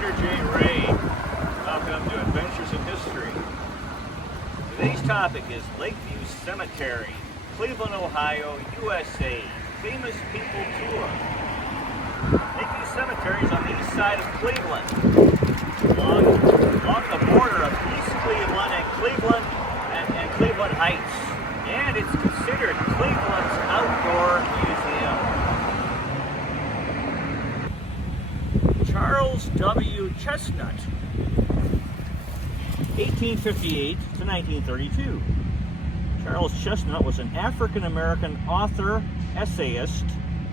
Peter J. Ray. Welcome to Adventures in History. Today's topic is Lakeview Cemetery, Cleveland, Ohio, USA. Famous People Tour. Lakeview Cemetery is on the east side of Cleveland, along the border of East Cleveland and Cleveland Heights. And it's considered Cleveland's outdoor museum. Charles W. Chestnut, 1858 to 1932. Charles Chestnut was an African-American author, essayist,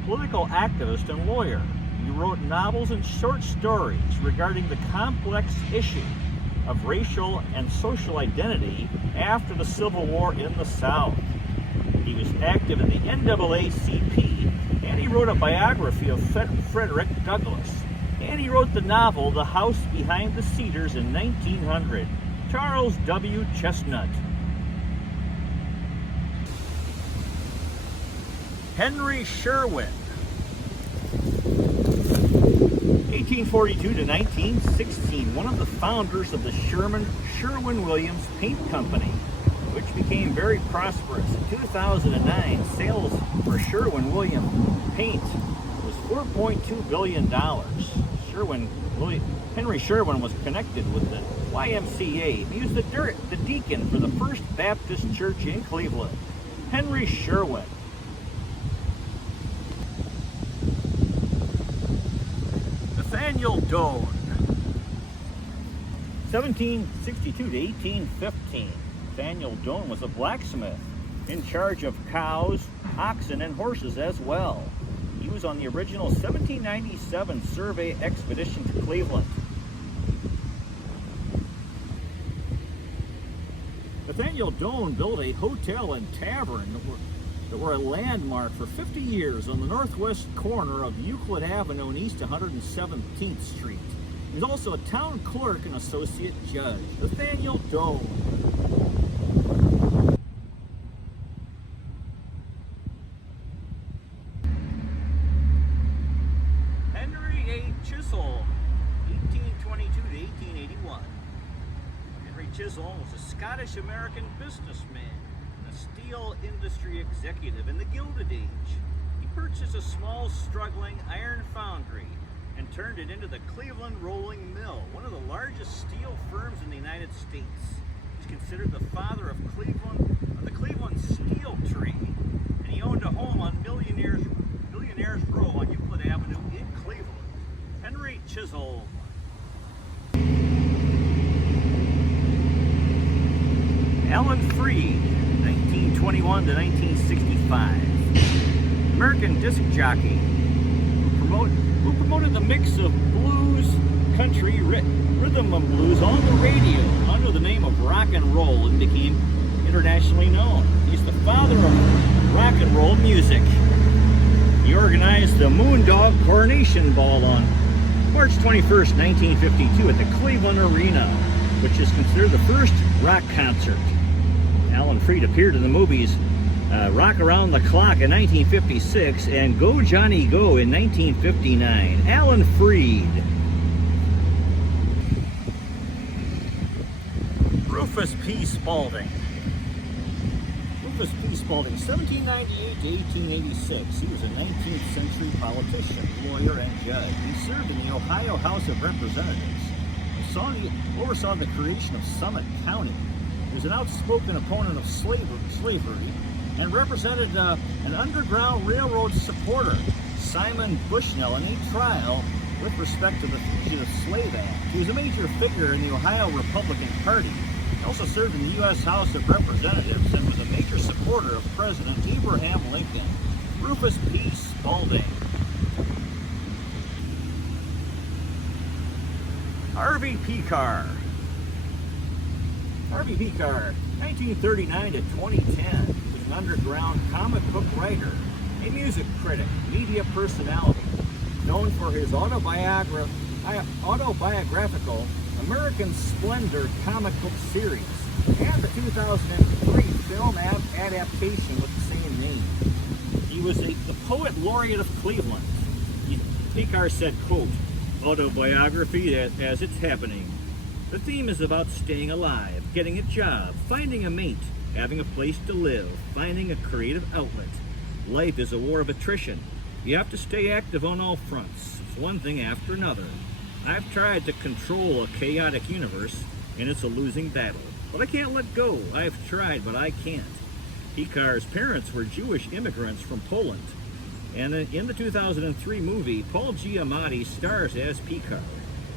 political activist, and lawyer. He wrote novels and short stories regarding the complex issue of racial and social identity after the Civil War in the South. He was active in the NAACP, and he wrote a biography of Frederick Douglass. And he wrote the novel The House Behind the Cedars in 1900. Charles W. Chestnut. Henry Sherwin, 1842 to 1916, one of the founders of the Sherwin-Williams Paint Company, which became very prosperous. In 2009, sales for Sherwin-Williams paint was $4.2 billion. Henry Sherwin was connected with the YMCA. He was the deacon for the First Baptist Church in Cleveland. Henry Sherwin. Nathaniel Doane, 1762 to 1815. Nathaniel Doane was a blacksmith in charge of cows, oxen, and horses as well. He was on the original 1797 survey expedition to Cleveland. Nathaniel Doane built a hotel and tavern that were a landmark for 50 years on the northwest corner of Euclid Avenue and East 117th Street. He's also a town clerk and associate judge. Nathaniel Doane. Henry A. Chisholm, 1822 to 1881. Henry Chisholm was a Scottish-American businessman, a steel industry executive in the Gilded Age. He purchased a small, struggling iron foundry and turned it into the Cleveland Rolling Mill, one of the largest steel firms in the United States. He's considered the father of the Cleveland steel tree, and he owned a home on Millionaires Row on Euclid Avenue in Cleveland. Henry Chisholm. Alan Freed, 1921 to 1965. American disc jockey who promoted the mix of blues, country, rhythm and blues on the radio under the name of rock and roll and became internationally known. He's the father of rock and roll music. He organized the Moondog Coronation Ball on March 21st, 1952 at the Cleveland Arena, which is considered the first rock concert. Alan Freed appeared in the movies Rock Around the Clock in 1956 and Go Johnny Go in 1959. Alan Freed. Rufus P. Spaulding. Rufus P. Spaulding, 1798 to 1886. He was a 19th century politician, lawyer, and judge. He served in the Ohio House of Representatives and oversaw the creation of Summit County. He was an outspoken opponent of slavery and represented an Underground Railroad supporter, Simon Bushnell, in a trial with respect to the Fugitive Slave Act. He was a major figure in the Ohio Republican Party. He also served in the U.S. House of Representatives and was a major supporter of President Abraham Lincoln. Rufus P. Spaulding. Harvey P. Carr. Harvey P. Carr, 1939 to 2010. An underground comic book writer, a music critic, media personality, known for his autobiographical American Splendor comic book series and the 2003 film adaptation with the same name. He was the poet laureate of Cleveland. P. Carr said, quote, autobiography as it's happening. The theme is about staying alive, getting a job, finding a mate, having a place to live, finding a creative outlet. Life is a war of attrition. You have to stay active on all fronts. It's one thing after another. I've tried to control a chaotic universe, and it's a losing battle. But I can't let go. I've tried, but I can't. Pikar's parents were Jewish immigrants from Poland. And in the 2003 movie, Paul Giamatti stars as Pikar.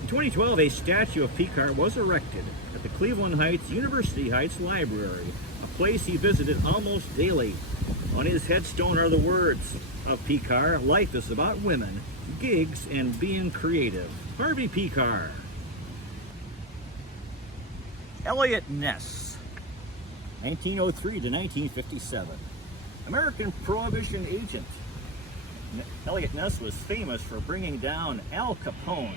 In 2012, a statue of Pikar was erected at the Cleveland Heights University Heights Library, a place he visited almost daily. On his headstone are the words of Pikar: "Life is about women, gigs, and being creative." Harvey Pikar. Elliot Ness, 1903 to 1957. American Prohibition agent. Elliot Ness was famous for bringing down Al Capone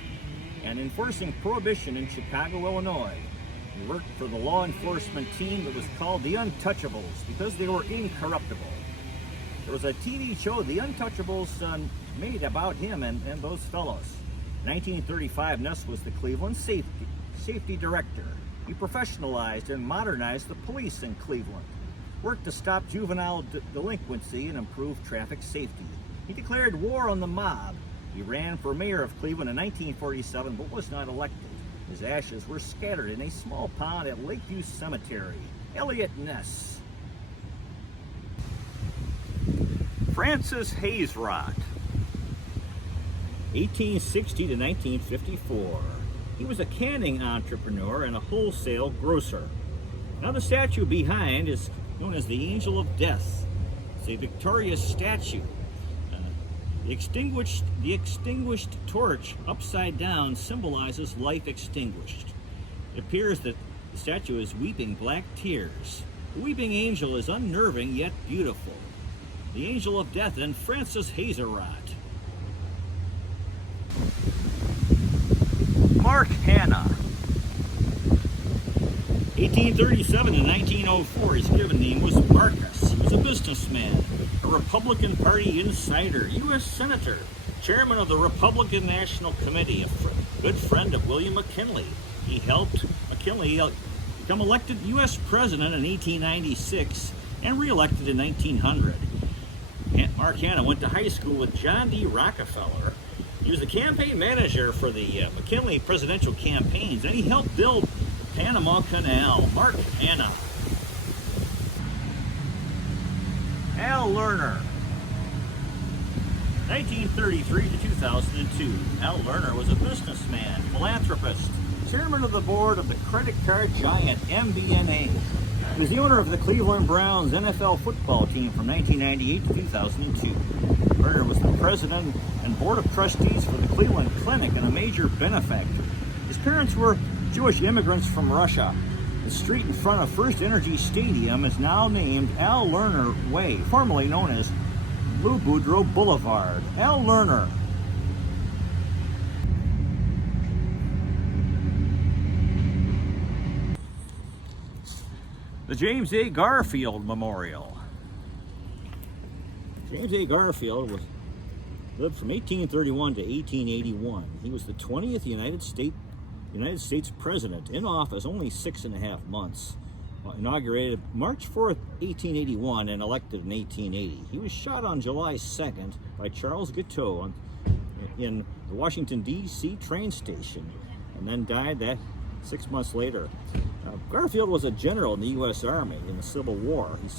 and enforcing Prohibition in Chicago, Illinois. He worked for the law enforcement team that was called the Untouchables because they were incorruptible. There was a TV show, The Untouchables, made about him and those fellows. In 1935, Ness was the Cleveland safety director. He professionalized and modernized the police in Cleveland, worked to stop juvenile delinquency and improve traffic safety. He declared war on the mob. He ran for mayor of Cleveland in 1947, but was not elected. His ashes were scattered in a small pond at Lakeview Cemetery. Elliot Ness. Francis Haysrot, 1860 to 1954. He was a canning entrepreneur and a wholesale grocer. Now the statue behind is known as the Angel of Death. It's a Victorious statue. The extinguished torch upside down symbolizes life extinguished. It appears that the statue is weeping black tears. The weeping angel is unnerving yet beautiful. The Angel of Death and Francis Haysrot. Mark Hanna, 1837 to 1904. His given name was Marcus. He was a businessman, a Republican Party insider, U.S. Senator, chairman of the Republican National Committee, a good friend of William McKinley. He helped McKinley become elected U.S. President in 1896 and re-elected in 1900. Mark Hanna went to high school with John D. Rockefeller. He was the campaign manager for the McKinley presidential campaigns, and he helped build the Panama Canal. Mark Hanna. Al Lerner, 1933 to 2002. Al Lerner was a businessman, philanthropist, chairman of the board of the credit card giant MBNA. He was the owner of the Cleveland Browns NFL football team from 1998 to 2002. Lerner was the president and board of trustees for the Cleveland Clinic and a major benefactor. His parents were Jewish immigrants from Russia. The street in front of First Energy Stadium is now named Al Lerner Way, formerly known as Lou Boudreau Boulevard. Al Lerner. The James A. Garfield Memorial. James A. Garfield lived from 1831 to 1881. He was the 20th United States President in office, only 6.5 months. Inaugurated March 4th, 1881, and elected in 1880. He was shot on July 2nd by Charles Guiteau in the Washington, D.C. train station, and then died that 6 months later. Garfield was a general in the U.S. Army in the Civil War. He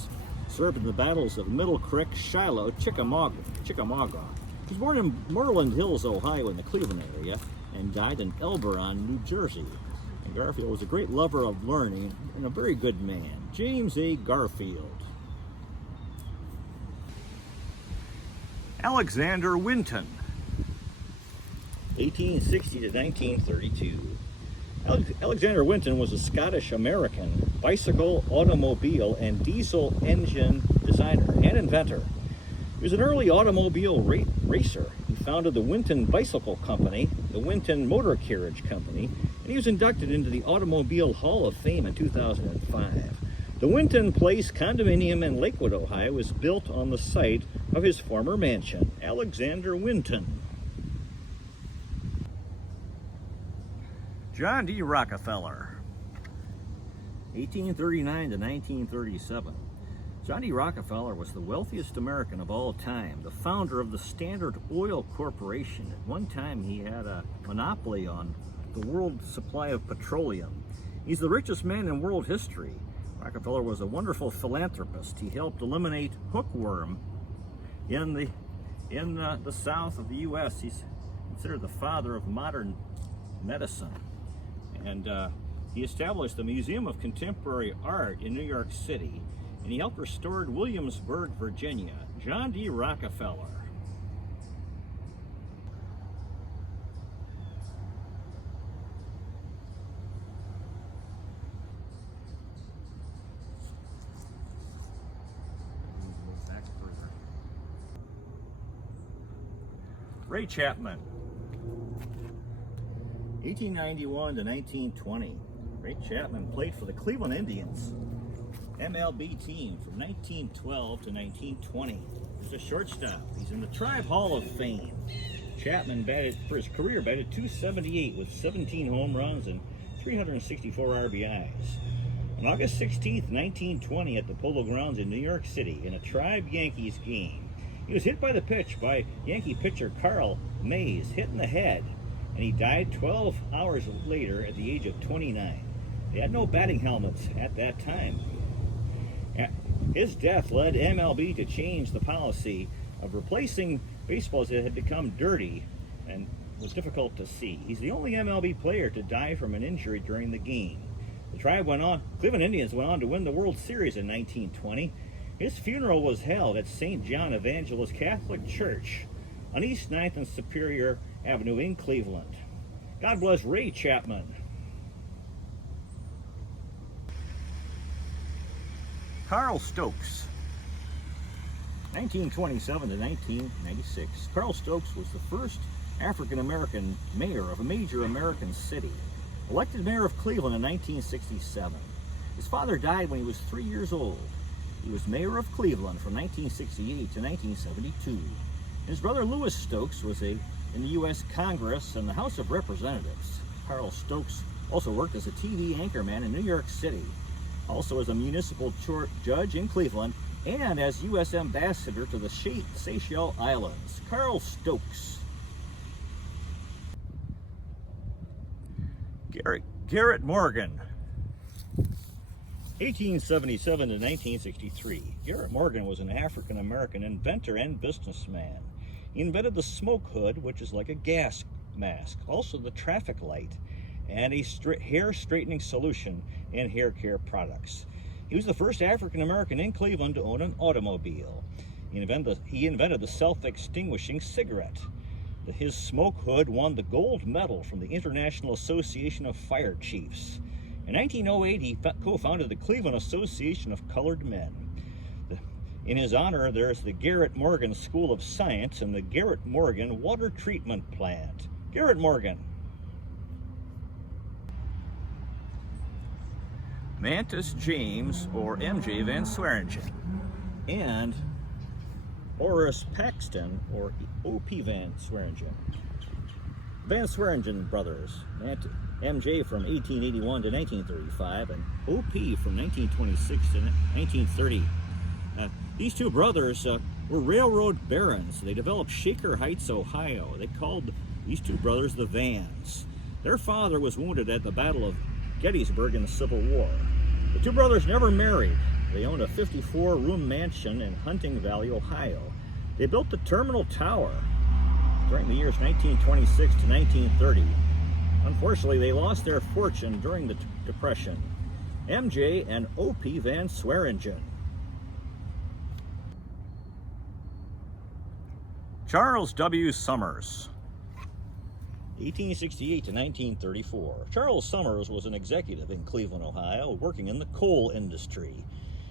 served in the battles of Middle Creek, Shiloh, Chickamauga. He was born in Moreland Hills, Ohio, in the Cleveland area, and died in Elberon, New Jersey. And Garfield was a great lover of learning and a very good man. James A. Garfield. Alexander Winton, 1860 to 1932. Alexander Winton was a Scottish-American bicycle, automobile, and diesel engine designer and inventor. He was an early automobile racer. He founded the Winton Bicycle Company, the Winton Motor Carriage Company, and he was inducted into the Automobile Hall of Fame in 2005. The Winton Place condominium in Lakewood, Ohio, was built on the site of his former mansion. Alexander Winton. John D. Rockefeller, 1839 to 1937. John D. Rockefeller was the wealthiest American of all time, the founder of the Standard Oil Corporation. At one time, he had a monopoly on the world supply of petroleum. He's the richest man in world history. Rockefeller was a wonderful philanthropist. He helped eliminate hookworm in the south of the U.S. He's considered the father of modern medicine. And he established the Museum of Contemporary Art in New York City, and he helped restore Williamsburg, Virginia. John D. Rockefeller. Ray Chapman, 1891 to 1920. Ray Chapman played for the Cleveland Indians MLB team from 1912 to 1920. He's a shortstop. He's in the Tribe Hall of Fame. Chapman batted for his career, batted .278 with 17 home runs and 364 RBIs. On August 16th, 1920, at the Polo Grounds in New York City, in a Tribe Yankees game, he was hit by the pitch by Yankee pitcher Carl Mays, hit in the head, and he died 12 hours later at the age of 29. They had no batting helmets at that time. His death led MLB to change the policy of replacing baseballs that had become dirty and was difficult to see. He's the only MLB player to die from an injury during the game. The Cleveland Indians went on to win the World Series in 1920. His funeral was held at St. John Evangelist Catholic Church on East 9th and Superior Avenue in Cleveland. God bless Ray Chapman. Carl Stokes, 1927 to 1996. Carl Stokes was the first African-American mayor of a major American city. Elected mayor of Cleveland in 1967. His father died when he was 3 years old. He was mayor of Cleveland from 1968 to 1972. His brother Louis Stokes was in the U.S. Congress and the House of Representatives. Carl Stokes also worked as a TV anchorman in New York City, also as a municipal judge in Cleveland, and as U.S. ambassador to the Seychelles Islands. Carl Stokes. Garrett Morgan, 1877 to 1963. Garrett Morgan was an African-American inventor and businessman. He invented the smoke hood, which is like a gas mask, also the traffic light, and a hair straightening solution and hair care products. He was the first African-American in Cleveland to own an automobile. He invented the self-extinguishing cigarette. His smoke hood won the gold medal from the International Association of Fire Chiefs. In 1908, he co-founded the Cleveland Association of Colored Men. In his honor, there's the Garrett Morgan School of Science and the Garrett Morgan Water Treatment Plant. Garrett Morgan. Mantis James, or MJ Van Swearingen, and Horace Paxton, or O.P. Van Swearingen. Van Swearingen brothers, MJ from 1881 to 1935, and O.P. from 1926 to 1930. These two brothers were railroad barons. They developed Shaker Heights, Ohio. They called these two brothers the Vans. Their father was wounded at the Battle of Gettysburg in the Civil War. The two brothers never married. They owned a 54-room mansion in Hunting Valley, Ohio. They built the Terminal Tower during the years 1926 to 1930. Unfortunately, they lost their fortune during the Depression. MJ and O.P. Van Swearingen. Charles W. Summers, 1868 to 1934. Charles Summers was an executive in Cleveland, Ohio, working in the coal industry.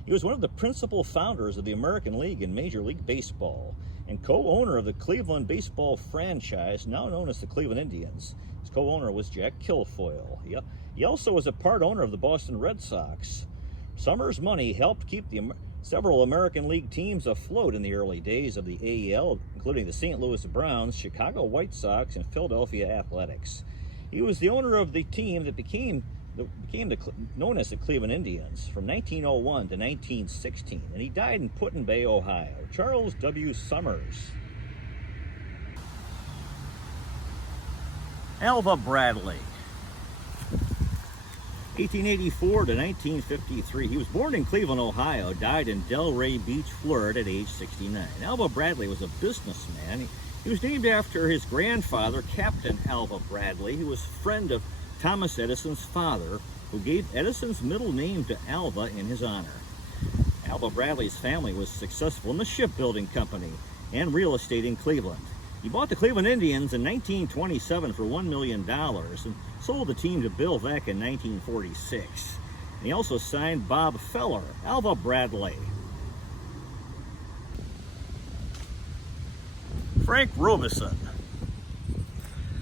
He was one of the principal founders of the American League in Major League Baseball and co-owner of the Cleveland baseball franchise, now known as the Cleveland Indians. His co-owner was Jack Kilfoyle. He also was a part owner of the Boston Red Sox. Summers' money helped keep several American League teams afloat in the early days of the AEL, including the St. Louis Browns, Chicago White Sox, and Philadelphia Athletics. He was the owner of the team that became known as the Cleveland Indians from 1901 to 1916, and he died in Put-in Bay, Ohio. Charles W. Summers. Alva Bradley, 1884 to 1953. He was born in Cleveland, Ohio, died in Delray Beach, Florida at age 69. Alva Bradley was a businessman. He was named after his grandfather, Captain Alva Bradley, who was a friend of Thomas Edison's father, who gave Edison's middle name to Alva in his honor. Alva Bradley's family was successful in the shipbuilding company and real estate in Cleveland. He bought the Cleveland Indians in 1927 for $1 million and sold the team to Bill Veeck in 1946. And he also signed Bob Feller. Alva Bradley. Frank Robeson,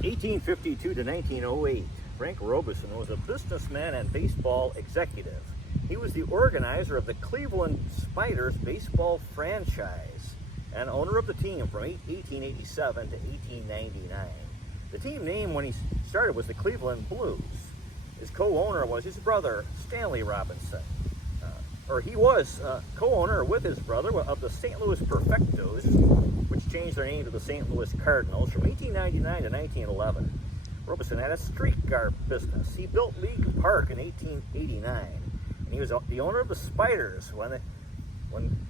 1852 to 1908. Frank Robeson was a businessman and baseball executive. He was the organizer of the Cleveland Spiders baseball franchise and owner of the team from 1887 to 1899. The team name when he started was the Cleveland Blues. His co-owner was his brother, Stanley Robinson. He was co-owner with his brother of the St. Louis Perfectos, which changed their name to the St. Louis Cardinals from 1899 to 1911. Robeson had a streetcar business. He built League Park in 1889, and he was the owner of the Spiders when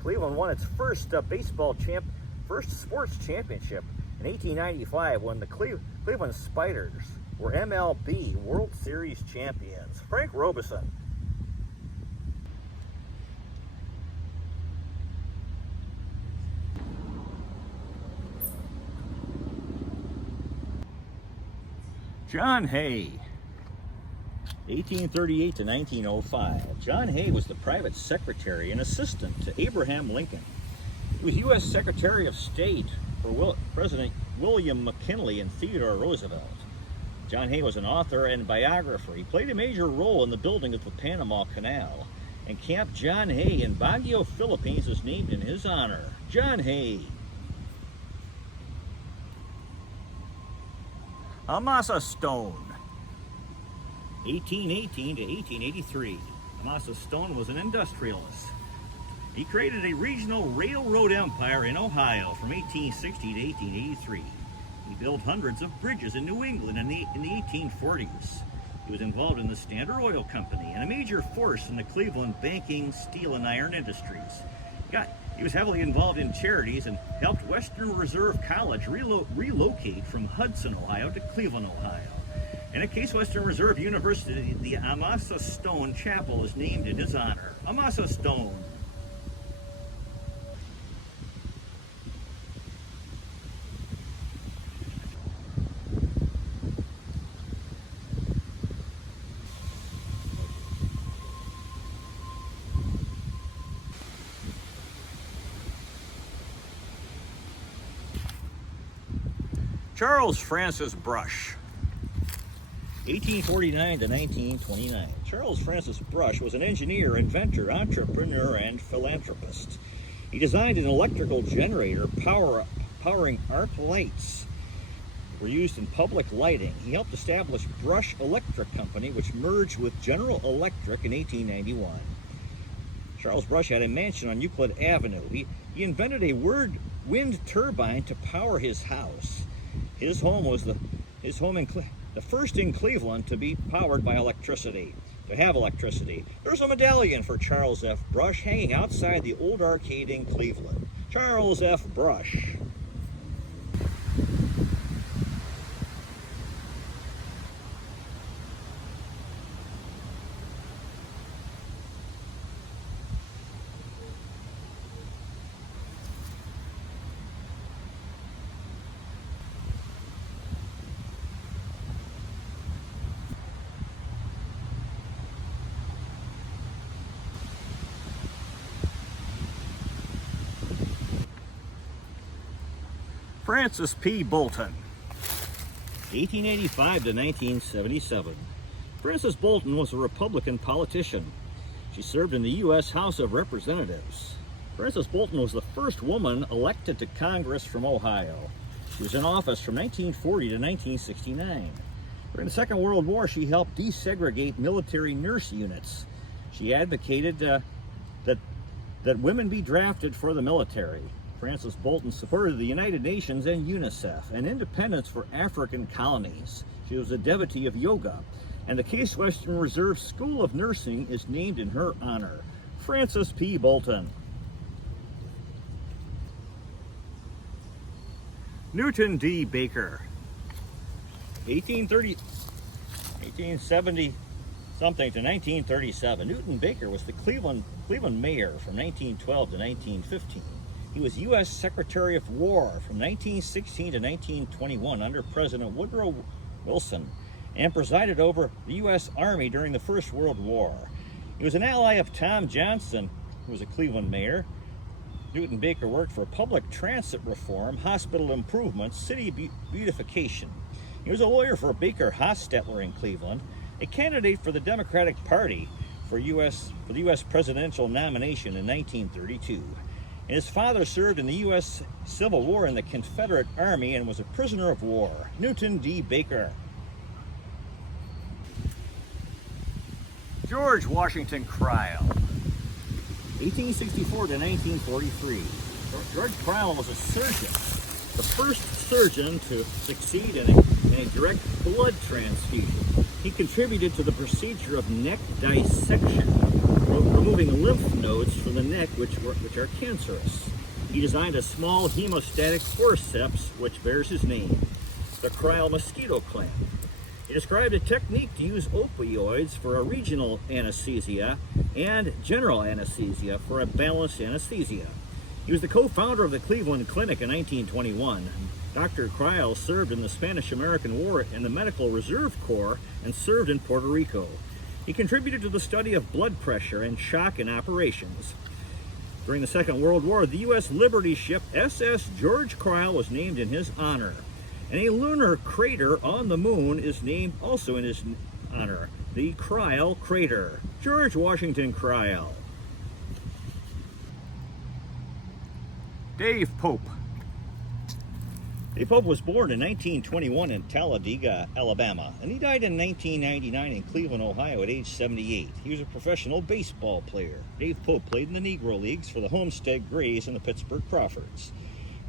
Cleveland won its first sports championship in 1895, when the Cleveland Spiders were MLB World Series champions. Frank Robeson. John Hay, 1838 to 1905. John Hay was the private secretary and assistant to Abraham Lincoln. He was U.S. Secretary of State for President William McKinley and Theodore Roosevelt. John Hay was an author and biographer. He played a major role in the building of the Panama Canal, and Camp John Hay in Baguio, Philippines is named in his honor. John Hay. Amasa Stone, 1818 to 1883. Amasa Stone was an industrialist. He created a regional railroad empire in Ohio from 1860 to 1883. He built hundreds of bridges in New England in the 1840s. He was involved in the Standard Oil Company and a major force in the Cleveland banking, steel, and iron industries. He was heavily involved in charities and helped Western Reserve College relocate from Hudson, Ohio to Cleveland, Ohio. And at Case Western Reserve University, the Amasa Stone Chapel is named in his honor. Amasa Stone. Charles Francis Brush, 1849 to 1929. Charles Francis Brush was an engineer, inventor, entrepreneur, and philanthropist. He designed an electrical generator powering arc lights that were used in public lighting. He helped establish Brush Electric Company, which merged with General Electric in 1891. Charles Brush had a mansion on Euclid Avenue. He invented a wind turbine to power his house. His home was the first in Cleveland to be powered by electricity, to have electricity. There's a medallion for Charles F. Brush hanging outside the old arcade in Cleveland. Charles F. Brush. Francis P. Bolton, 1885 to 1977. Frances Bolton was a Republican politician. She served in the U.S. House of Representatives. Frances Bolton was the first woman elected to Congress from Ohio. She was in office from 1940 to 1969. During the Second World War, she helped desegregate military nurse units. She advocated that women be drafted for the military. Frances Bolton supported the United Nations and UNICEF and independence for African colonies. She was a devotee of yoga, and the Case Western Reserve School of Nursing is named in her honor. Frances P. Bolton. Newton D. Baker. 1870 something to 1937. Newton Baker was the Cleveland mayor from 1912 to 1915. He was U.S. Secretary of War from 1916 to 1921 under President Woodrow Wilson and presided over the U.S. Army during the First World War. He was an ally of Tom Johnson, who was a Cleveland mayor. Newton Baker worked for public transit reform, hospital improvements, city beautification. He was a lawyer for Baker Hostetler in Cleveland, a candidate for the Democratic Party for the U.S. presidential nomination in 1932. And his father served in the U.S. Civil War in the Confederate Army and was a prisoner of war. Newton D. Baker. George Washington Cryle. 1864 to 1943. George Cryle was a surgeon, the first surgeon to succeed in a direct blood transfusion. He contributed to the procedure of neck dissection, removing lymph nodes from the neck which are cancerous. He designed a small hemostatic forceps which bears his name, the Cryle mosquito clamp. He described a technique to use opioids for a regional anesthesia and general anesthesia for a balanced anesthesia. He was the co-founder of the Cleveland Clinic in 1921. Dr. Cryle served in the Spanish-American War in the Medical Reserve Corps and served in Puerto Rico. He contributed to the study of blood pressure and shock in operations. During the Second World War, the U.S. Liberty ship SS George Cryle was named in his honor. And a lunar crater on the moon is named also in his honor, the Cryle Crater. George Washington Cryle. Dave Pope. Dave Pope was born in 1921 in Talladega, Alabama, and he died in 1999 in Cleveland, Ohio at age 78. He was a professional baseball player. Dave Pope played in the Negro Leagues for the Homestead Grays and the Pittsburgh Crawfords.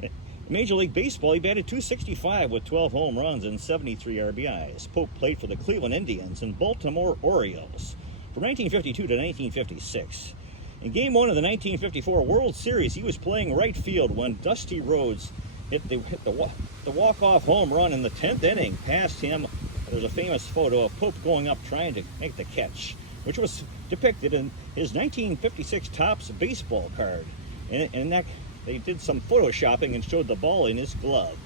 In Major League Baseball, he batted .265 with 12 home runs and 73 RBIs. Pope played for the Cleveland Indians and Baltimore Orioles from 1952 to 1956. In Game 1 of the 1954 World Series, he was playing right field when Dusty Rhodes hit the walk-off home run in the 10th inning past him. There's a famous photo of Pope going up trying to make the catch, which was depicted in his 1956 Topps baseball card. And that they did some photoshopping and showed the ball in his glove.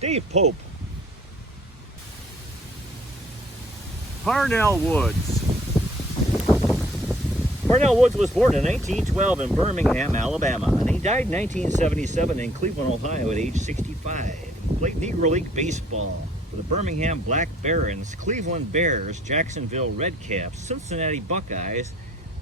Dave Pope. Parnell Woods. Parnell Woods was born in 1912 in Birmingham, Alabama, and he died in 1977 in Cleveland, Ohio at age 65. He played Negro League baseball for the Birmingham Black Barons, Cleveland Bears, Jacksonville Redcaps, Cincinnati Buckeyes,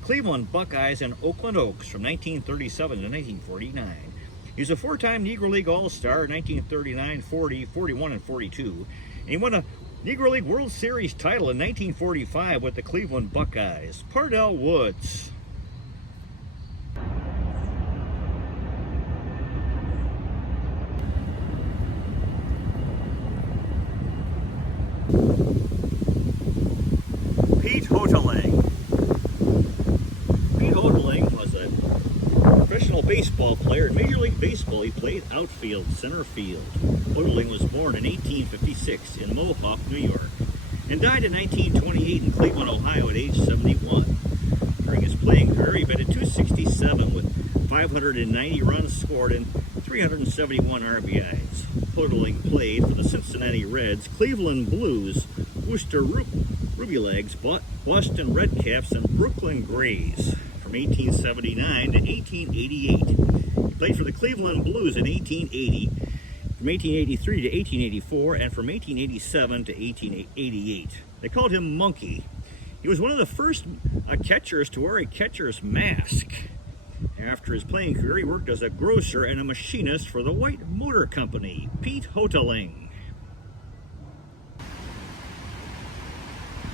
Cleveland Buckeyes, and Oakland Oaks from 1937 to 1949. He was a four-time Negro League All-Star in 1939, 40, 41, and 42. And he won a Negro League World Series title in 1945 with the Cleveland Buckeyes. Parnell Woods. Pete Hoteling. Pete Hoteling was a professional baseball player in Major League Baseball. He played outfield, center field. Hoteling was born in 1856 in Mohawk, New York, and died in 1928 in Cleveland, Ohio at age 71. During his playing career, he batted .267 with 590 runs scored and 371 RBIs. Hoteling played for the Cincinnati Reds, Cleveland Blues, Worcester Ruby Legs, Boston Redcaps, and Brooklyn Grays from 1879 to 1888. He played for the Cleveland Blues in 1880, from 1883 to 1884, and from 1887 to 1888. They called him Monkey. He was one of the first catchers to wear a catcher's mask. After his playing career, he worked as a grocer and a machinist for the White Motor Company. Pete Hoteling.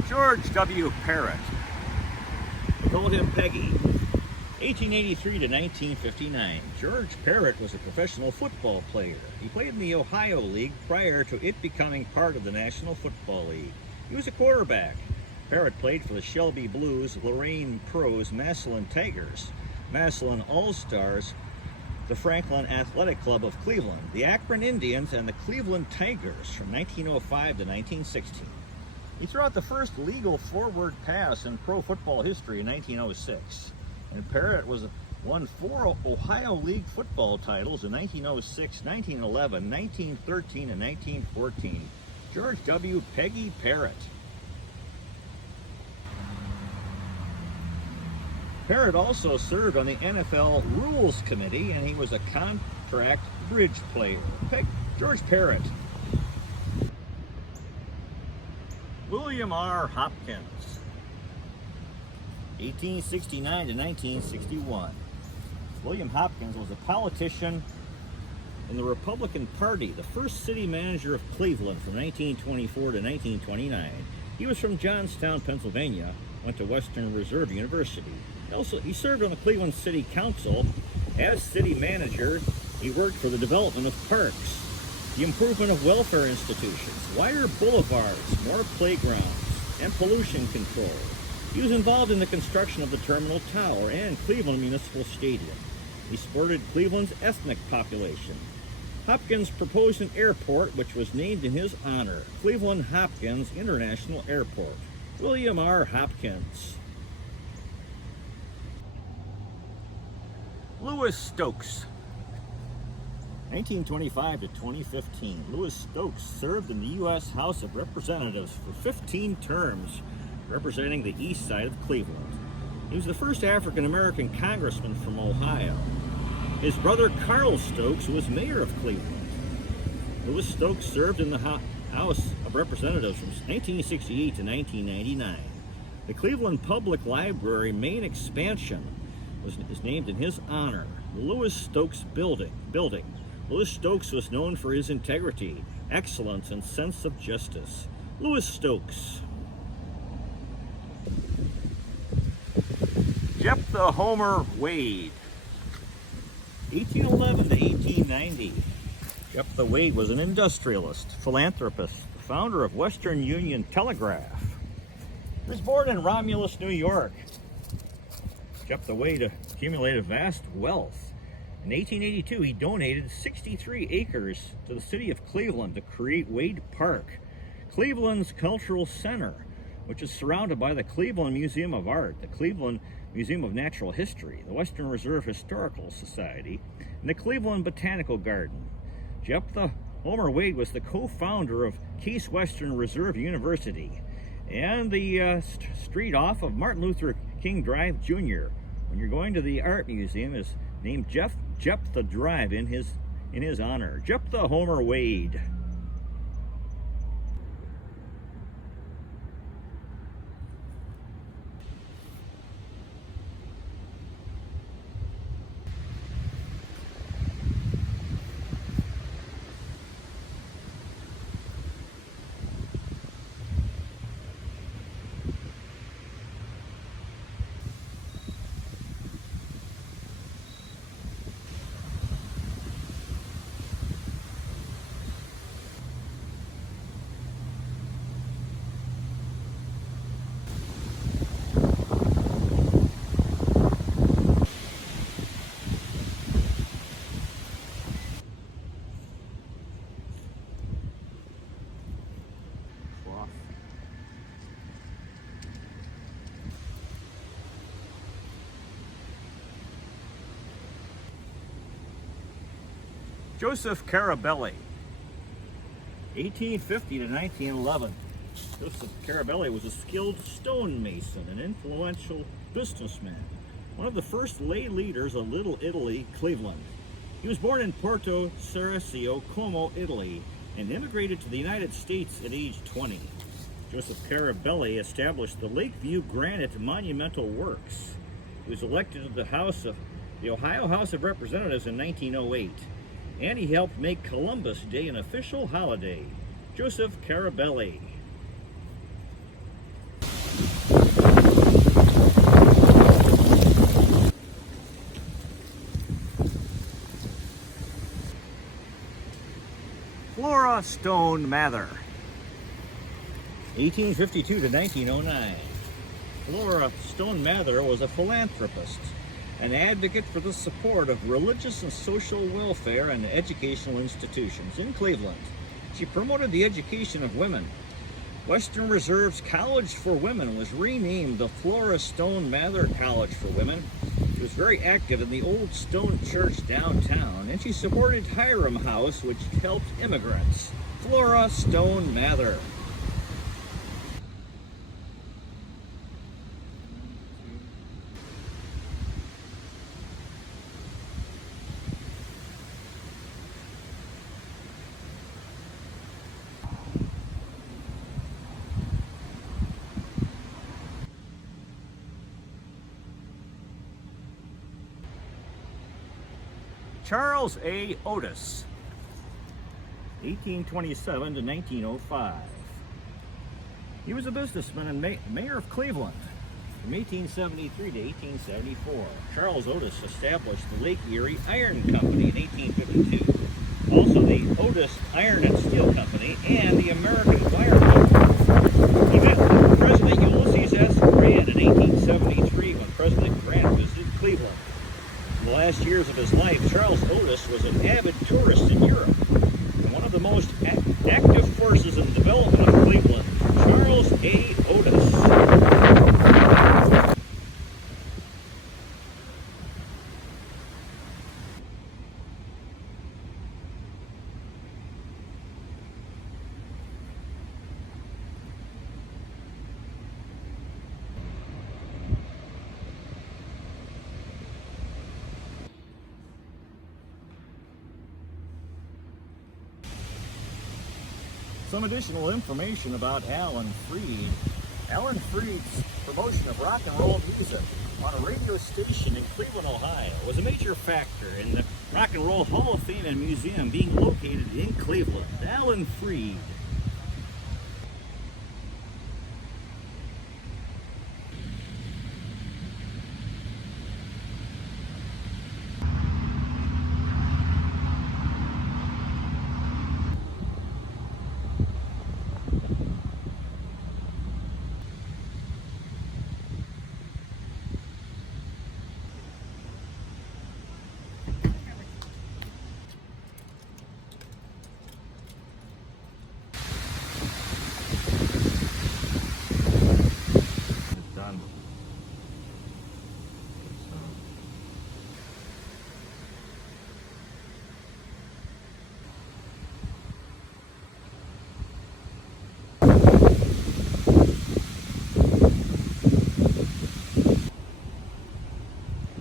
George W. Parrott. We called him Peggy. 1883 to 1959. George Parrott was a professional football player. He played in the Ohio League prior to it becoming part of the National Football League. He was a quarterback. Parrott played for the Shelby Blues, Lorraine Pros, Massillon Tigers, Massillon All-Stars, the Franklin Athletic Club of Cleveland, the Akron Indians, and the Cleveland Tigers from 1905 to 1916. He threw out the first legal forward pass in pro football history in 1906. And Parrott won 4 Ohio League football titles in 1906, 1911, 1913, and 1914. George W. Peggy Parrott. Parrott also served on the NFL Rules Committee, and he was a contract bridge player. George Parrott. William R. Hopkins. 1869 to 1961. William Hopkins was a politician in the Republican Party, the first city manager of Cleveland from 1924 to 1929. He was from Johnstown, Pennsylvania, went to Western Reserve University. He served on the Cleveland City Council. As city manager, he worked for the development of parks, the improvement of welfare institutions, wider boulevards, more playgrounds, and pollution control. He was involved in the construction of the Terminal Tower and Cleveland Municipal Stadium. He supported Cleveland's ethnic population. Hopkins proposed an airport which was named in his honor, Cleveland Hopkins International Airport. William R. Hopkins. Louis Stokes. 1925 to 2015. Louis Stokes served in the U.S. House of Representatives for 15 terms, representing the east side of Cleveland. He was the first African-American congressman from Ohio. His brother Carl Stokes was mayor of Cleveland. Louis Stokes served in the House of Representatives from 1968 to 1999. The Cleveland Public Library main expansion is named in his honor, the Louis Stokes Building. Louis Stokes was known for his integrity, excellence, and sense of justice. Louis Stokes. Jephthah Homer Wade. 1811 to 1890. Jephthah Wade was an industrialist, philanthropist, the founder of Western Union Telegraph. He was born in Romulus, New York. Jephthah Wade accumulated vast wealth. In 1882, he donated 63 acres to the city of Cleveland to create Wade Park, Cleveland's cultural center, which is surrounded by the Cleveland Museum of Art, the Cleveland Museum of Natural History, the Western Reserve Historical Society, and the Cleveland Botanical Garden. Jephthah Homer Wade was the co-founder of Case Western Reserve University and the street off of Martin Luther King Drive Jr. When you're going to the art museum, is named Jephthah Drive in his honor. Jephthah Homer Wade. Joseph Carabelli. 1850 to 1911. Joseph Carabelli was a skilled stonemason and influential businessman, one of the first lay leaders of Little Italy, Cleveland. He was born in Porto Ceresio, Como, Italy, and immigrated to the United States at age 20. Joseph Carabelli established the Lakeview Granite Monumental Works. He was elected to the Ohio House of Representatives in 1908. And he helped make Columbus Day an official holiday. Joseph Carabelli. Stone Mather. 1852 to 1909. Flora Stone Mather was a philanthropist, an advocate for the support of religious and social welfare and educational institutions in Cleveland. She promoted the education of women. Western Reserve's College for Women was renamed the Flora Stone Mather College for Women. She was very active in the Old Stone Church downtown, and she supported Hiram House, which helped immigrants. Flora Stone Mather. Charles A. Otis, 1827 to 1905. He was a businessman and mayor of Cleveland from 1873 to 1874. Charles Otis established the Lake Erie Iron Company in 1852. Also the Otis Iron and Steel Company and the American Fire Company. He met with President Ulysses S. Grant in 1873 when President Grant visited Cleveland. In the last years of his life, Charles Otis was an avid tourist in Europe and one of the most active forces in the development of Cleveland. Charles A. Otis. Some additional information about Alan Freed. Alan Freed's promotion of rock and roll music on a radio station in Cleveland, Ohio was a major factor in the Rock and Roll Hall of Fame and Museum being located in Cleveland. Alan Freed.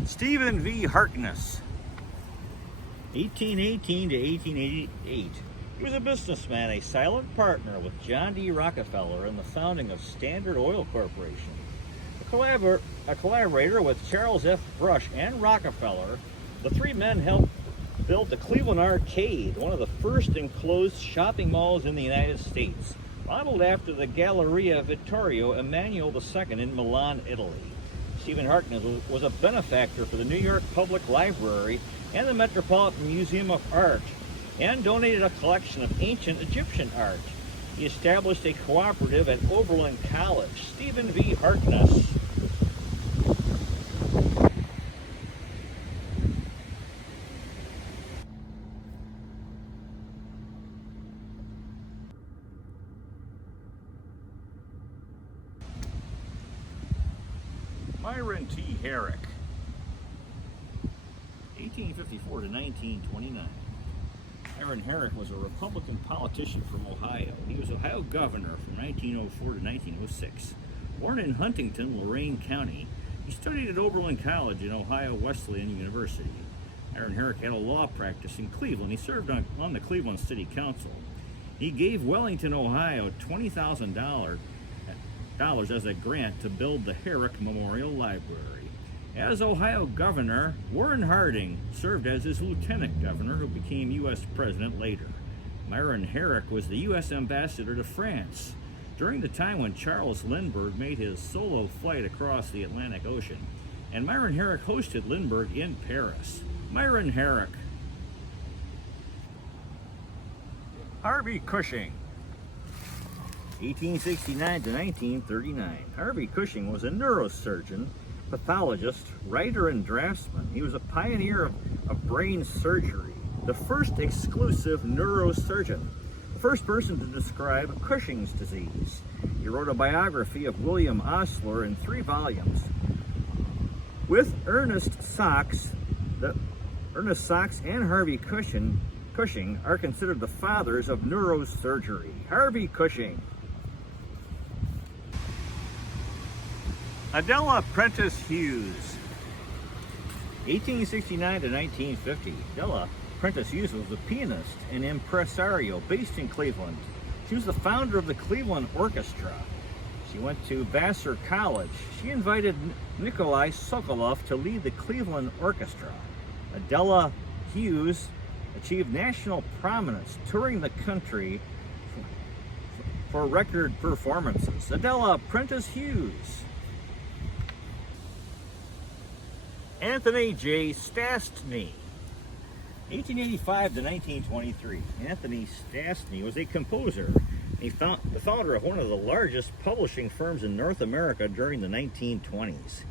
Stephen V. Harkness, 1818 to 1888. He was a businessman, a silent partner with John D. Rockefeller in the founding of Standard Oil Corporation. A collaborator with Charles F. Brush and Rockefeller, the three men helped build the Cleveland Arcade, one of the first enclosed shopping malls in the United States, modeled after the Galleria Vittorio Emanuele II in Milan, Italy. Stephen Harkness was a benefactor for the New York Public Library and the Metropolitan Museum of Art, and donated a collection of ancient Egyptian art. He established a cooperative at Oberlin College. Stephen V. Harkness. Myron T. Herrick, 1854 to 1929. Myron Herrick was a Republican politician from Ohio. He was Ohio governor from 1904 to 1906. Born in Huntington, Lorain County, he studied at Oberlin College and Ohio Wesleyan University. Myron Herrick had a law practice in Cleveland. He served on the Cleveland City Council. He gave Wellington, Ohio, $20,000 as a grant to build the Herrick Memorial Library. As Ohio governor, Warren Harding served as his lieutenant governor, who became U.S. president later. Myron Herrick was the U.S. ambassador to France during the time when Charles Lindbergh made his solo flight across the Atlantic Ocean, and Myron Herrick hosted Lindbergh in Paris. Myron Herrick. Harvey Cushing. 1869 to 1939. Harvey Cushing was a neurosurgeon, pathologist, writer, and draftsman. He was a pioneer of brain surgery, the first exclusive neurosurgeon, the first person to describe Cushing's disease. He wrote a biography of William Osler in 3 volumes. With Ernest Sachs and Harvey Cushing are considered the fathers of neurosurgery. Harvey Cushing. Adela Prentice Hughes. 1869 to 1950. Adela Prentice Hughes was a pianist and impresario based in Cleveland. She was the founder of the Cleveland Orchestra. She went to Vassar College. She invited Nikolai Sokolov to lead the Cleveland Orchestra. Adela Hughes achieved national prominence touring the country for record performances. Adela Prentice Hughes. Anthony J. Stastny. 1885 to 1923. Anthony Stastny was a composer. He the founder of one of the largest publishing firms in North America during the 1920s.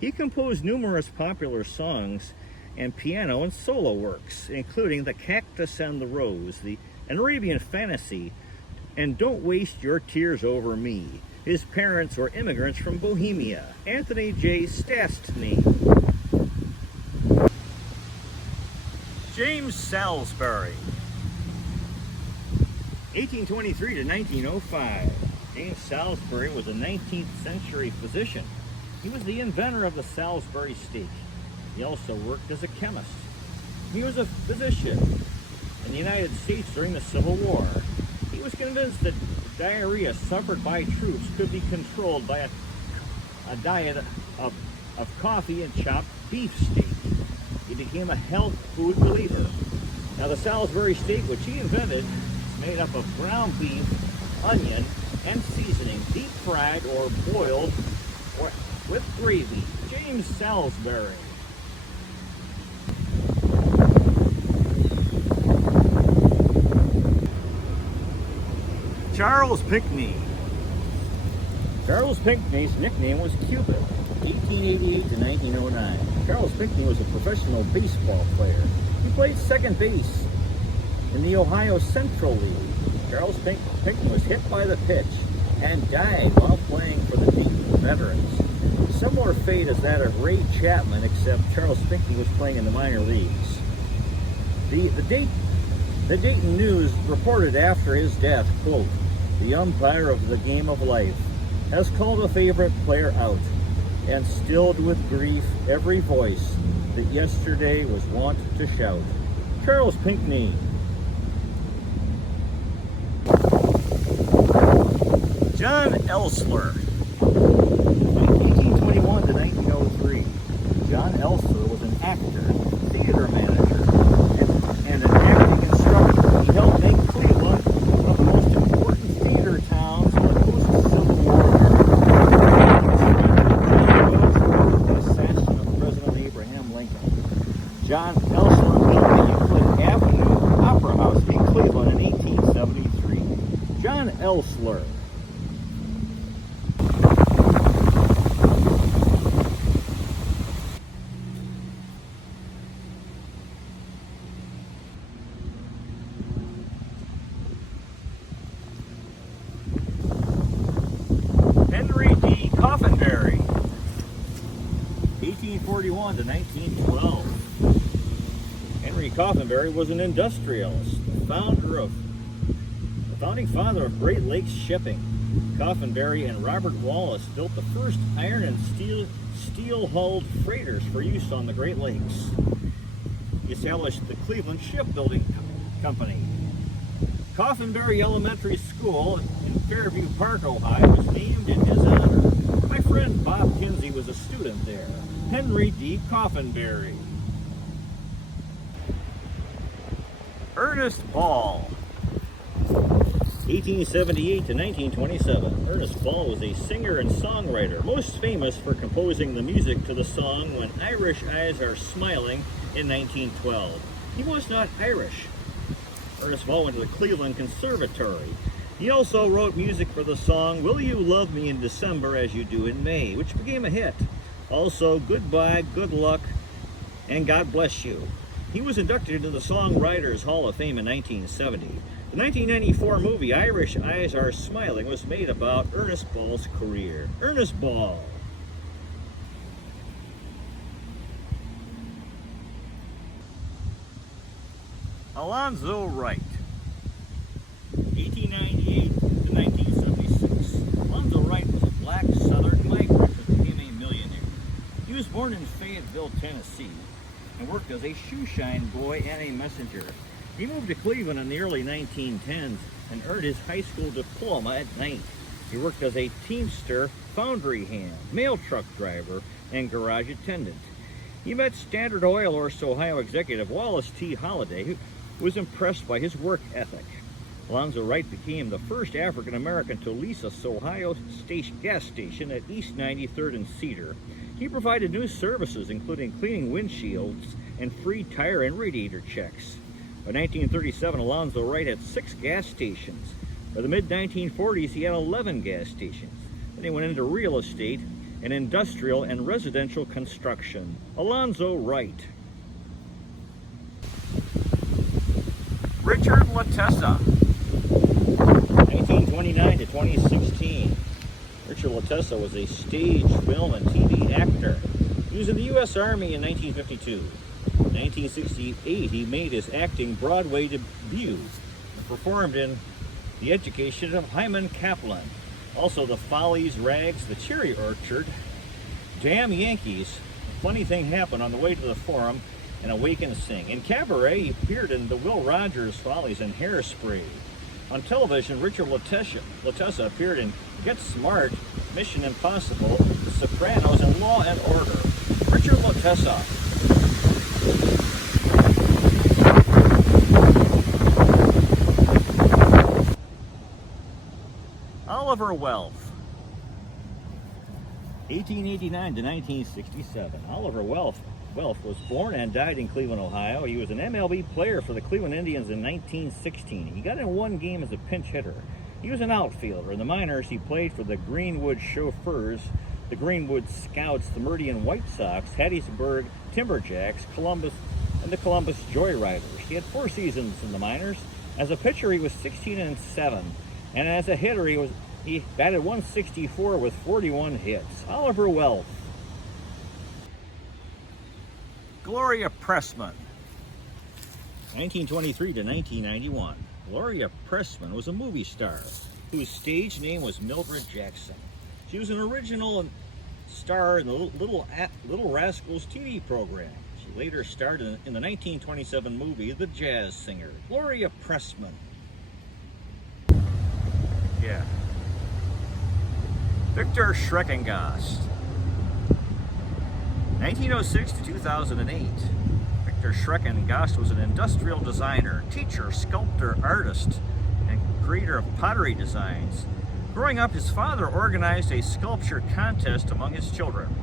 He composed numerous popular songs and piano and solo works, including The Cactus and the Rose, The Arabian Fantasy, and Don't Waste Your Tears Over Me. His parents were immigrants from Bohemia. Anthony J. Stastny. James Salisbury. 1823 to 1905. James Salisbury was a 19th century physician. He was the inventor of the Salisbury steak. He also worked as a chemist. He was a physician in the United States during the Civil War. He was convinced that diarrhea suffered by troops could be controlled by a diet of coffee and chopped beef steak. He became a health food believer. Now the Salisbury steak, which he invented, is made up of ground beef, onion, and seasoning, deep fried or boiled or with gravy. James Salisbury. Charles Pinckney. Charles Pinckney's nickname was Cupid. 1888 to 1909. Charles Pinckney was a professional baseball player. He played second base in the Ohio Central League. Charles Pinckney was hit by the pitch and died while playing for the Dayton Veterans. Similar fate as that of Ray Chapman, except Charles Pinckney was playing in the minor leagues. The Dayton News reported after his death, quote, "The umpire of the game of life has called a favorite player out and stilled with grief every voice that yesterday was wont to shout." Charles Pinckney. John Elsler. 1821 to 1903. John Elsler was an actor, theater manager, and an acting instructor. He helped make Cleveland one of the most important theater towns in the post-Civil War the assassin of President Abraham Lincoln. John Elsler built the Euclid Avenue Opera House in Cleveland in 1873. John Elsler. Henry D. Coffinberry. 1841 to 1912. Henry Coffinberry was an industrialist, the founding father of Great Lakes shipping. Coffinberry and Robert Wallace built the first iron and steel-hulled freighters for use on the Great Lakes. He established the Cleveland Shipbuilding Company. Coffinberry Elementary School in Fairview Park, Ohio, was named in his honor. My friend Bob Kinsey was a student there. Henry D. Coffinberry. Ernest Ball. 1878 to 1927. Ernest Ball was a singer and songwriter, most famous for composing the music to the song When Irish Eyes Are Smiling in 1912. He was not Irish. Ernest Ball went to the Cleveland Conservatory. He also wrote music for the song Will You Love Me in December As You Do in May, which became a hit. Also, Goodbye, Good Luck, and God Bless You. He was inducted into the Songwriters Hall of Fame in 1970. The 1994 movie Irish Eyes Are Smiling was made about Ernest Ball's career. Ernest Ball. Alonzo Wright, 1898 to 1976. Alonzo Wright was a black southern migrant who became a millionaire. He was born in Fayetteville, Tennessee, and worked as a shoeshine boy and a messenger. He moved to Cleveland in the early 1910s and earned his high school diploma at night. He worked as a teamster, foundry hand, mail truck driver, and garage attendant. He met Standard Oil-Or's Ohio executive Wallace T. Holliday, who was impressed by his work ethic. Alonzo Wright became the first African American to lease a Ohio gas station at East 93rd and Cedar. He provided new services, including cleaning windshields and free tire and radiator checks. By 1937, Alonzo Wright had 6 gas stations. By the mid-1940s, he had 11 gas stations. Then he went into real estate and industrial and residential construction. Alonzo Wright. Richard Latessa, 1929 to 2016. Richard Latessa was a stage, film, and TV actor. He was in the U.S. Army in 1952. In 1968, he made his acting Broadway debut and performed in The Education of Hyman Kaplan. Also, The Follies, Rags, The Cherry Orchard, Damn Yankees, Funny Thing Happened on the Way to the Forum, and Awaken Sing. In Cabaret, he appeared in The Will Rogers Follies and Hairspray. On television, Richard Latessa appeared in Get Smart, Mission Impossible, The Sopranos, and Law and Order. Richard Latessa. Oliver Welf, 1889 to 1967. Oliver Welf was born and died in Cleveland, Ohio. He was an MLB player for the Cleveland Indians in 1916. He got in one game as a pinch hitter. He was an outfielder. In the minors, he played for the Greenwood Chauffeurs, the Greenwood Scouts, the Meridian White Sox, Hattiesburg Timberjacks, Columbus, and the Columbus Joyriders. He had 4 seasons in the minors. As a pitcher, he was 16-7, and as a hitter, he batted 164 with 41 hits. Oliver Welf. Gloria Pressman, 1923 to 1991. Gloria Pressman was a movie star whose stage name was Mildred Jackson. She was an original star in the Little Rascals TV program. She later starred in the 1927 movie The Jazz Singer. Gloria Pressman. Yeah. Victor Schreckengast, 1906 to 2008. Victor Schreckengast was an industrial designer, teacher, sculptor, artist, and creator of pottery designs. Growing up, his father organized a sculpture contest among his children.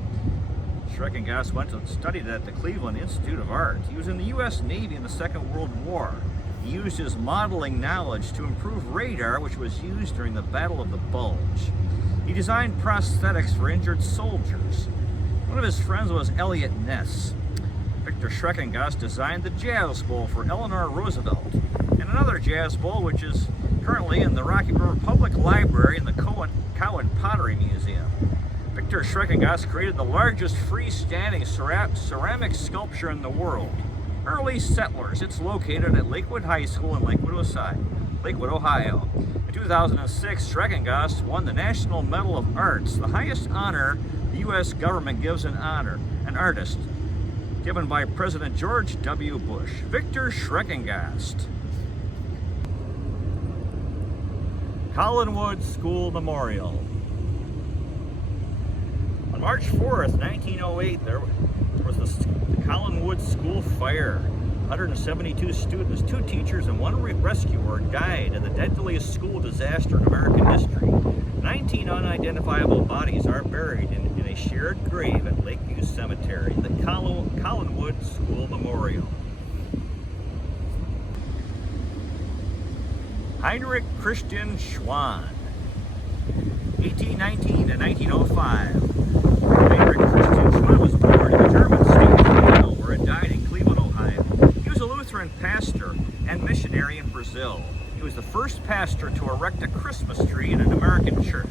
Schreckengast went and studied at the Cleveland Institute of Art. He was in the U.S. Navy in the Second World War. He used his modeling knowledge to improve radar, which was used during the Battle of the Bulge. He designed prosthetics for injured soldiers. One of his friends was Elliot Ness. Victor Schreckengast designed the Jazz Bowl for Eleanor Roosevelt, and another Jazz Bowl which is currently in the Rocky River Public Library in the Cowan Pottery Museum. Victor Schreckengast created the largest freestanding ceramic sculpture in the world. Early Settlers. It's located at Lakewood High School in Lakewood, Ohio. In 2006, Schreckengast won the National Medal of Arts, the highest honor the U.S. government gives an artist, given by President George W. Bush. Victor Schreckengast. Collinwood School Memorial. On March 4th, 1908, there was the Collinwood School fire. 172 students, 2 teachers, and 1 rescuer died in the deadliest school disaster in American history. 19 unidentifiable bodies are buried in a shared grave at Lakeview Cemetery, the Collinwood School Memorial. Heinrich Christian Schwann. 1819 to 1905. Heinrich Christian Schwann was born in the German state of Ohio, where he died in Cleveland, Ohio. He was a Lutheran pastor and missionary in Brazil. He was the first pastor to erect a Christmas tree in an American church.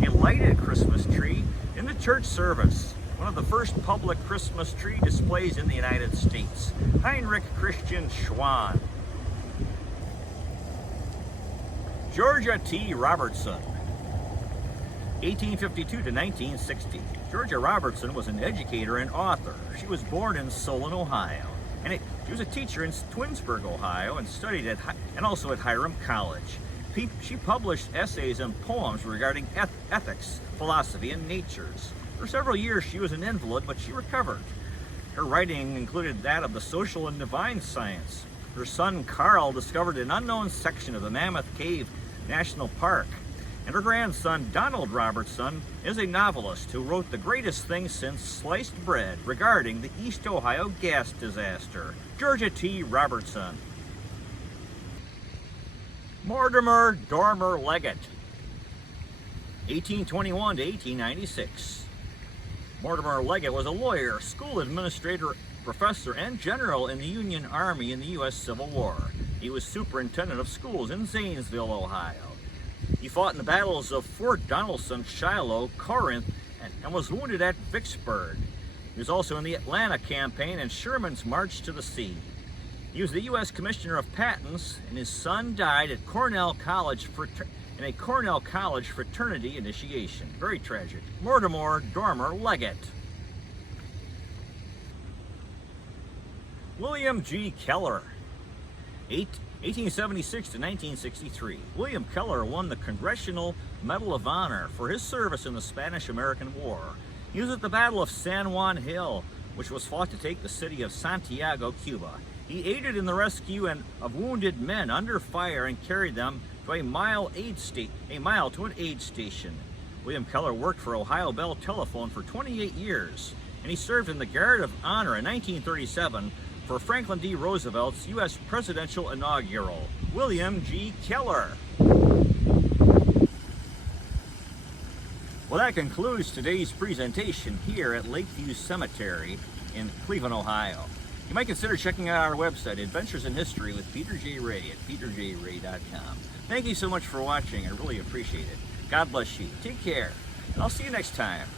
He lighted a Christmas tree in the church service, one of the first public Christmas tree displays in the United States. Heinrich Christian Schwann. Georgia T. Robertson. 1852 to 1960. Georgia Robertson was an educator and author. She was born in Solon, Ohio, and she was a teacher in Twinsburg, Ohio, and studied and also at Hiram College. She published essays and poems regarding ethics, philosophy, and natures. For several years, she was an invalid, but she recovered. Her writing included that of the social and divine science. Her son Carl discovered an unknown section of the Mammoth Cave National Park. And her grandson, Donald Robertson, is a novelist who wrote the greatest thing since sliced bread regarding the East Ohio gas disaster. Georgia T. Robertson. Mortimer Dormer Leggett. 1821 to 1896. Mortimer Leggett was a lawyer, school administrator, professor, and general in the Union Army in the U.S. Civil War. He was superintendent of schools in Zanesville, Ohio. He fought in the battles of Fort Donelson, Shiloh, Corinth, and was wounded at Vicksburg. He was also in the Atlanta campaign and Sherman's March to the Sea. He was the U.S. Commissioner of Patents, and his son died at Cornell College in a Cornell College fraternity initiation. Very tragic. Mortimer Dormer Leggett. William G. Keller. 1876 to 1963. William Keller won the Congressional Medal of Honor for his service in the Spanish-American War. He was at the Battle of San Juan Hill, which was fought to take the city of Santiago, Cuba. He aided in the rescue of wounded men under fire and carried them to a mile to an aid station. William Keller worked for Ohio Bell Telephone for 28 years, and he served in the Guard of Honor in 1937 for Franklin D. Roosevelt's U.S. presidential inaugural. William G. Keller. Well, that concludes today's presentation here at Lakeview Cemetery in Cleveland, Ohio. You might consider checking out our website, Adventures in History with Peter J. Ray at peterjray.com. Thank you so much for watching. I really appreciate it. God bless you. Take care. And I'll see you next time.